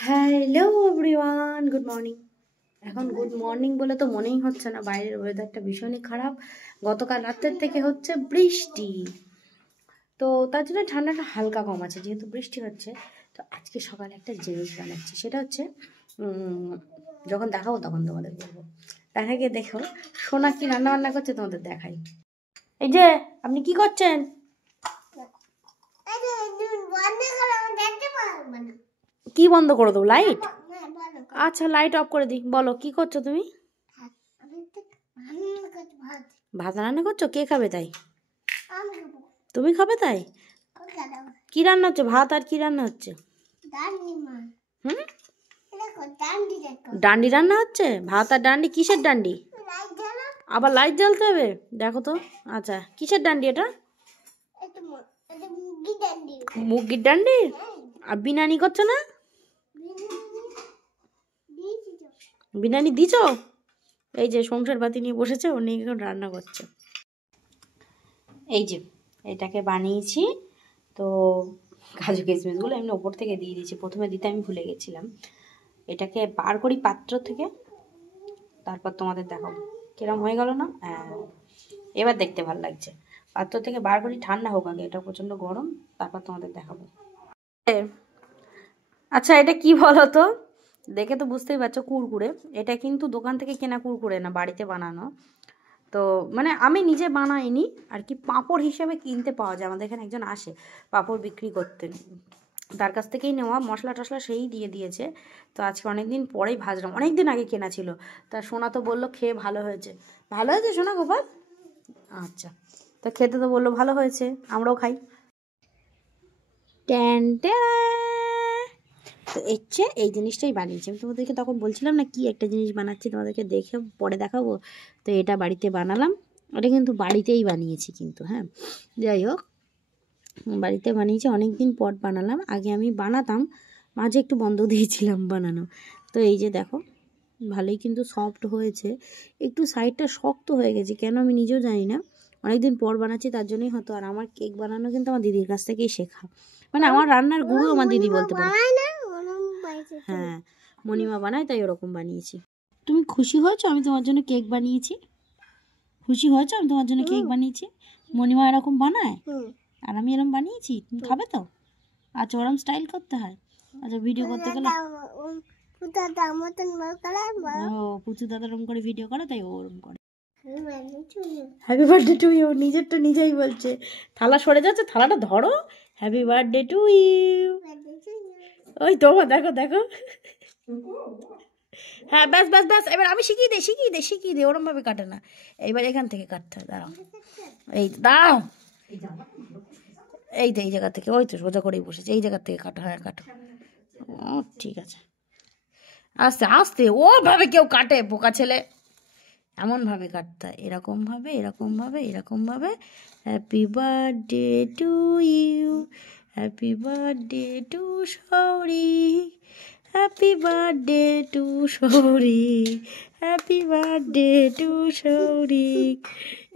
Hello everyone, good morning. এখন good morning বলে তো মনেই হচ্ছে না, বাইরের ওয়েদারটা ভীষণই খারাপ। গতকাল রাতের থেকে হচ্ছে বৃষ্টি, তো তার জন্য ঠান্ডাটা হালকা কম আছে। যেহেতু বৃষ্টি হচ্ছে, তো আজকে সকালে একটা জিনিস বানাচ্ছি, সেটা হচ্ছে যখন দেখাবো তখন তোমাদের বলবো। তার আগে দেখো সোনা কি রান্না বান্না করছে, তোমাদের দেখাই। এই যে আপনি কি করছেন? কি বন্ধ করে দেবো? লাইট? আচ্ছা, লাইট অফ করে দিই। বলো কি করছো তুমি? ভাত রান্না করছো? কে খাবে তাই? তুমি খাবে তাই? কি রান্না হচ্ছে? ভাত আর কি রান্না হচ্ছে? হুম, ডান্ডি রান্না হচ্ছে। ভাত আর ডান্ডি? কিসের ডান্ডি? আবার লাইট জ্বালতে হবে? দেখো তো। আচ্ছা, কিসের ডান্ডি এটা? মুরগির ডান্ডি। আর বিনানি করছো না? বিনানি দিছ? এই যে সংসার পাতি নিয়ে বসেছে, ও নিয়ে এখন রান্না করছে। এই যে এটাকে বানিয়েছি, তো কাজু কিশমিশগুলো এমনি ওপর থেকে দিয়ে দিয়েছি। প্রথমে দিতে আমি ভুলে গেছিলাম। এটাকে বার করি পাত্র থেকে, তারপর তোমাদের দেখাবো কিরম হয়ে গেল না। হ্যাঁ, এবার দেখতে ভালো লাগছে। পাত্র থেকে বার করি, ঠান্ডা হোক আগে, এটা প্রচণ্ড গরম, তারপর তোমাদের দেখাবো। আচ্ছা, এটা কি বলো তো? দেখে তো বুঝতেই পারছো, কুরকুরে। এটা কিন্তু দোকান থেকে কেনা কুরকুরে না, বাড়িতে বানানো। তো মানে আমি নিজে বানাইনি আর কি, পাঁপড় হিসেবে কিনতে পাওয়া যায়। আমাদের এখানে একজন আসে পাঁপড় বিক্রি করতে, তার কাছ থেকেই নেওয়া। মশলা টশলা সেই দিয়ে দিয়েছে। তো আজকে অনেক দিন পরেই ভাজলাম, অনেক দিন আগে কেনা ছিল। তা সোনা তো বললো খেয়ে ভালো হয়েছে। ভালো হয়েছে সোনা গোপাল? আচ্ছা, তো খেতে তো বললো ভালো হয়েছে, আমরাও খাই। Tan tan. তো এই জিনিসটাই বানিয়েছি আমি। তোমাদেরকে তখন বলছিলাম না কি একটা জিনিস বানাচ্ছি, তোমাদেরকে দেখে পরে দেখাবো। তো এটা বাড়িতে বানালাম। এটা কিন্তু বাড়িতেই বানিয়েছি কিন্তু, হ্যাঁ যাই হোক, বাড়িতে বানিয়েছি। অনেক দিন পর বানালাম। আগে আমি বানাতাম, মাঝে একটু বন্ধ দিয়েছিলাম বানানো। তো এই যে দেখো, ভালোই কিন্তু সফট হয়েছে। একটু সাইডটা শক্ত হয়ে গেছে কেন আমি নিজেও জানি না। অনেকদিন পর বানাচ্ছি তার জন্যই হয়তো। আর আমার কেক বানানো কিন্তু আমার দিদির কাছ থেকেই শেখা, মানে আমার রান্নার গুরু আমার দিদি বলতে পারো। হ্যাঁ, মণিমা বানায়, তাই ওরকম বানিয়েছি। তুমি খুশি হয়েছো আমি তোমার জন্য কেক বানিয়েছি? খুশি হয়েছো আমি তোমার জন্য কেক বানিয়েছি? মণিমা এরকম বানায় আর আমি এরকম বানিয়েছি, তুমি খাবে তো? আচ্ছা, ওরকম স্টাইল করতে হয়। আচ্ছা, ভিডিও করতে গেলে ও পুচু দাদা ওরকম করে ভিডিও করে, তাই ওরকম করে। Happy birthday to you. নিজেরটা নিজেই বলছে। থালা সরে যাচ্ছে, থালাটা ধরো। Happy birthday to you. ওই তোমার দেখো দেখো। হ্যাঁ, ব্যাস ব্যাস ব্যাস, এবার আমি শিখিয়ে দে ওরম ভাবে কাটে না। এইবার এখান থেকে কাটতে হয়, দাঁড়াও। এই দাঁড়াও, এই তো এই জায়গা থেকে, ওই তো সোজা করেই বসেছে, এই জায়গা থেকে কাটো। হ্যাঁ কাটো। ও ঠিক আছে, আস্তে আস্তে। ওভাবে কেউ কাটে বোকা ছেলে? এমনভাবে কাটতে হয়, এরকমভাবে এরকমভাবে এরকমভাবে। Happy birthday to you, happy birthday to Sourik, happy birthday to Sourik, happy birthday to Sourik.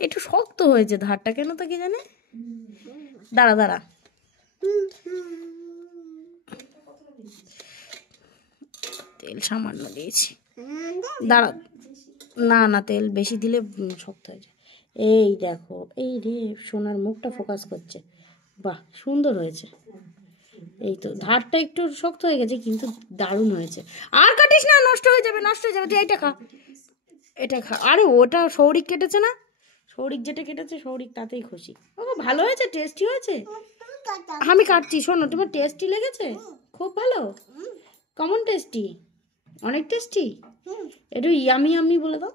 একটু শক্ত হয়েছে ধারটা, কেন তো কি জানে। দাঁড়া দাঁড়া, তেল সামান্য দিয়েছি, দাঁড়া। না না, তেল বেশি দিলে শক্ত হয়ে যায়। এই দেখো, এই রে সোনার মুখটা ফোকাস করছে। বাহ, সুন্দর হয়েছে। এই তো ধারটা একটু শক্ত হয়ে গেছে, কিন্তু দারুণ হয়েছে। আর কাটিস না, নষ্ট হয়ে যাবে নষ্ট হয়ে যাবে। তুই এইটা খা, এটা খা। আরে ওটা সৌরিক কেটেছে না, সৌরিক যেটা কেটেছে, সৌরিক তাতেই খুশি। ও ভালো হয়েছে, টেস্টি হয়েছে। আমি কাটছি, শোনো, তোমার টেস্টি লেগেছে? খুব ভালো, কেমন টেস্টি? অনেক টেস্টি। একটু ইয়ামি ইয়ামি বলে দাও।